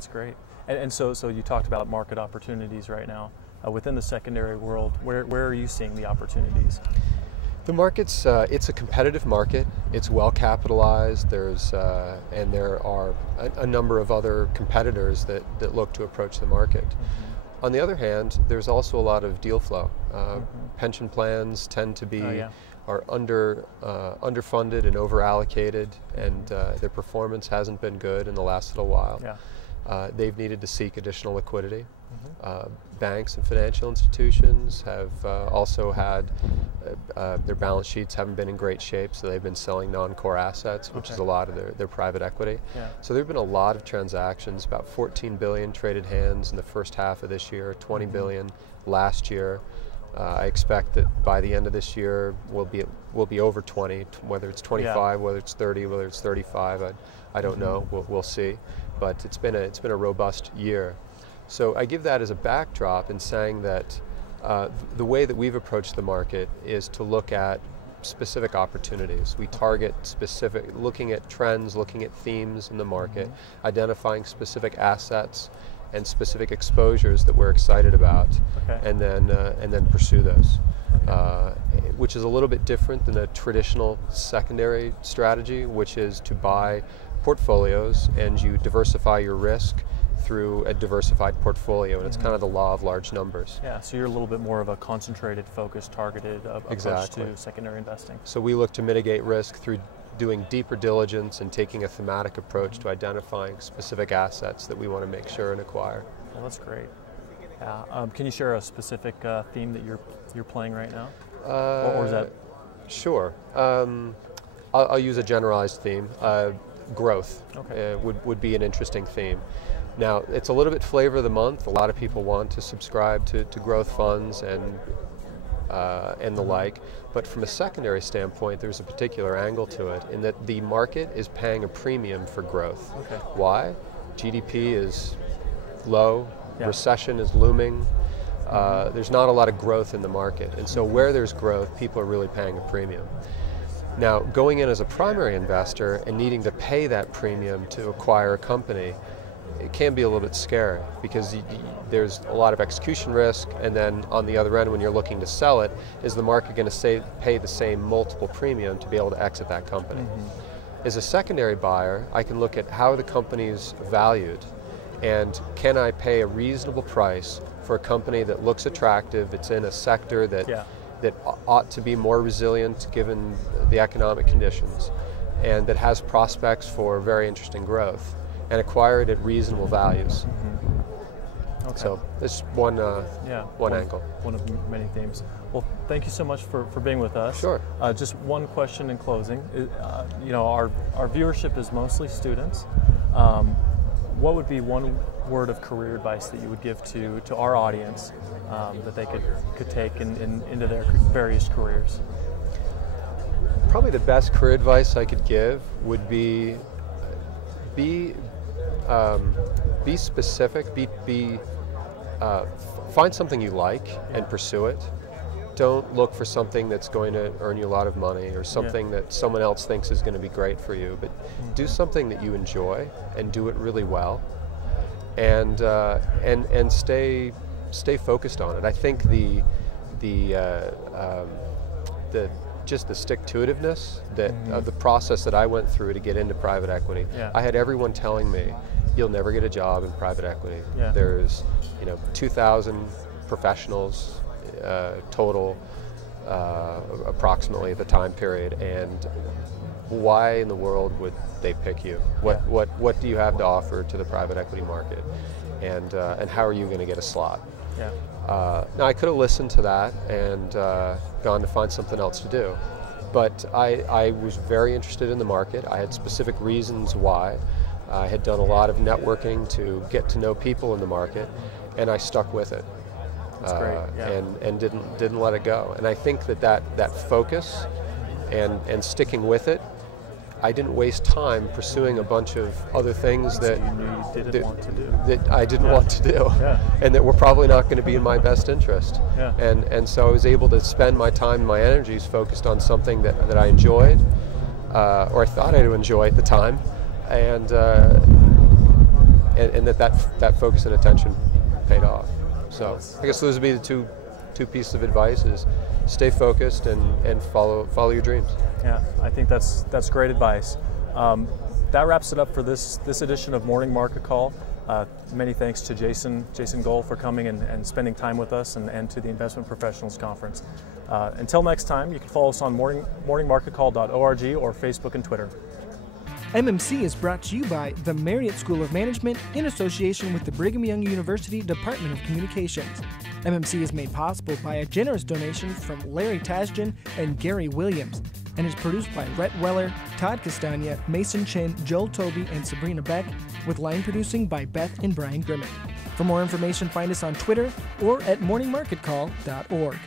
That's great. And so you talked about market opportunities right now. Within the secondary world, where are you seeing the opportunities? The market's it's a competitive market. It's well capitalized. And there are a number of other competitors that look to approach the market. Mm-hmm. On the other hand, there's also a lot of deal flow. Pension plans tend to be are underfunded and over-allocated, and their performance hasn't been good in the last little while. Yeah. They've needed to seek additional liquidity. Banks and financial institutions have also had their balance sheets haven't been in great shape, so they've been selling non-core assets, which is a lot of their private equity. Yeah. So there have been a lot of transactions, about 14 billion traded hands in the first half of this year, 20 billion last year. I expect that by the end of this year we'll be over 20, whether it's 25, whether it's 30, whether it's 35. I don't know. We'll see. But it's been a robust year. So I give that as a backdrop in saying that the way that we've approached the market is to look at specific opportunities. We target looking at trends, looking at themes in the market, identifying specific assets and specific exposures that we're excited about, and then pursue those, which is a little bit different than a traditional secondary strategy, which is to buy portfolios and you diversify your risk through a diversified portfolio, and it's kind of the law of large numbers. Yeah, so you're a little bit more of a concentrated, focused, targeted approach to secondary investing. So we look to mitigate risk through doing deeper diligence and taking a thematic approach to identifying specific assets that we want to make sure and acquire. Well, that's great. Can you share a specific theme that you're playing right now? Or is that? Sure. I'll use a generalized theme. Growth would be an interesting theme. Now, it's a little bit flavor of the month. A lot of people want to subscribe to growth funds and the like, but from a secondary standpoint, there's a particular angle to it in that the market is paying a premium for growth. Why? GDP is low, recession is looming, there's not a lot of growth in the market, and so where there's growth, people are really paying a premium. Now, going in as a primary investor and needing to pay that premium to acquire a company, it can be a little bit scary because there's a lot of execution risk, and then on the other end, when you're looking to sell it, is the market going to pay the same multiple premium to be able to exit that company? As a secondary buyer, I can look at how the company's valued and can I pay a reasonable price for a company that looks attractive, it's in a sector that ought to be more resilient given the economic conditions, and that has prospects for very interesting growth, and acquire it at reasonable values. So this is one angle. One of many themes. Well, thank you so much for being with us. Sure. Just one question in closing. Our viewership is mostly students. What would be one word of career advice that you would give to our audience that they could take into their various careers? Probably the best career advice I could give would be specific, find something you like and pursue it. Don't look for something that's going to earn you a lot of money or something that someone else thinks is going to be great for you, but do something that you enjoy and do it really well, and stay focused on it. I think just the stick-to-itiveness of the process that I went through to get into private equity. I had everyone telling me, you'll never get a job in private equity. There's 2,000 professionals total approximately at the time period, and why in the world would they pick you? What do you have to offer to the private equity market, and how are you going to get a slot? Now, I could have listened to that and gone to find something else to do, but I was very interested in the market. I had specific reasons why. I had done a lot of networking to get to know people in the market, and I stuck with it. That's great. And didn't let it go. And I think that focus and sticking with it, I didn't waste time pursuing a bunch of other things that you didn't want to do. That I didn't want to do, and that were probably not going to be in my best interest. And so I was able to spend my time and my energies focused on something that I enjoyed, or I thought I'd enjoy at the time, and and that focus and attention paid off. So I guess those would be the two pieces of advice: is stay focused and follow your dreams. Yeah, I think that's great advice. That wraps it up for this edition of Morning Market Call. Many thanks to Jason Gull for coming and spending time with us, and to the Investment Professionals Conference. Until next time, you can follow us on morningmarketcall.org or Facebook and Twitter. MMC is brought to you by the Marriott School of Management in association with the Brigham Young University Department of Communications. MMC is made possible by a generous donation from Larry Tasjan and Gary Williams, and is produced by Rhett Weller, Todd Castagna, Mason Chin, Joel Toby, and Sabrina Beck, with line producing by Beth and Brian Grimmett. For more information, find us on Twitter or at morningmarketcall.org.